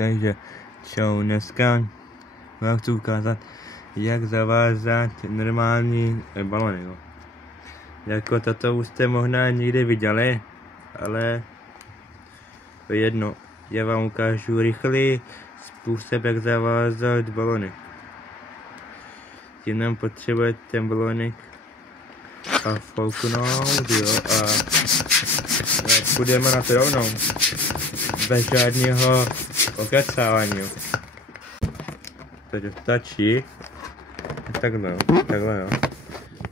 Takže čau, dneska vám chci ukázat, jak zavázat normální balony. Jo. Jako toto už jste možná někdy viděli, ale to je jedno. Já vám ukážu rychlý způsob, jak zavázat balony. Tím nám potřebujete ten balonek a fouknout, jo, a půjdeme na to rovnou. Bez žádného okecávání. Takže stačí takhle jo.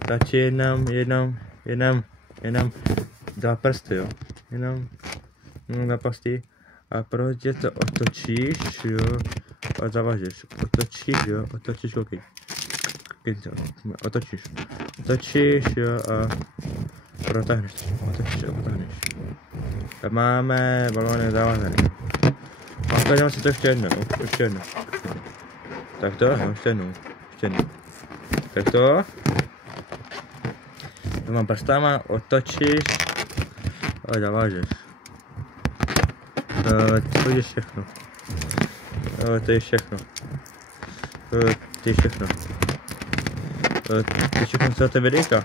Stačí jenom dva prsty, jo. Jenom dva prsty a prostě to otočíš, jo, a zavažeš. Otočíš, ok. Otočíš, jo, a protáhneš. A máme balóny zavázané. A ukážeme si to ještě jednou. Tak to, no, ještě jednou. Tak to. Dvěma prstama otočíš a zavážeš. To je všechno. To je všechno z tohoto videa.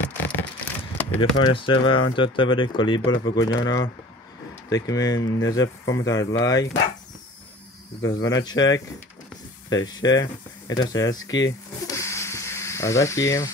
Já doufám, že se vám toto video líbilo, pokud ano, tak mi nezapomeňte dát like, zvoneček, to je vše, je to hezky a zatím.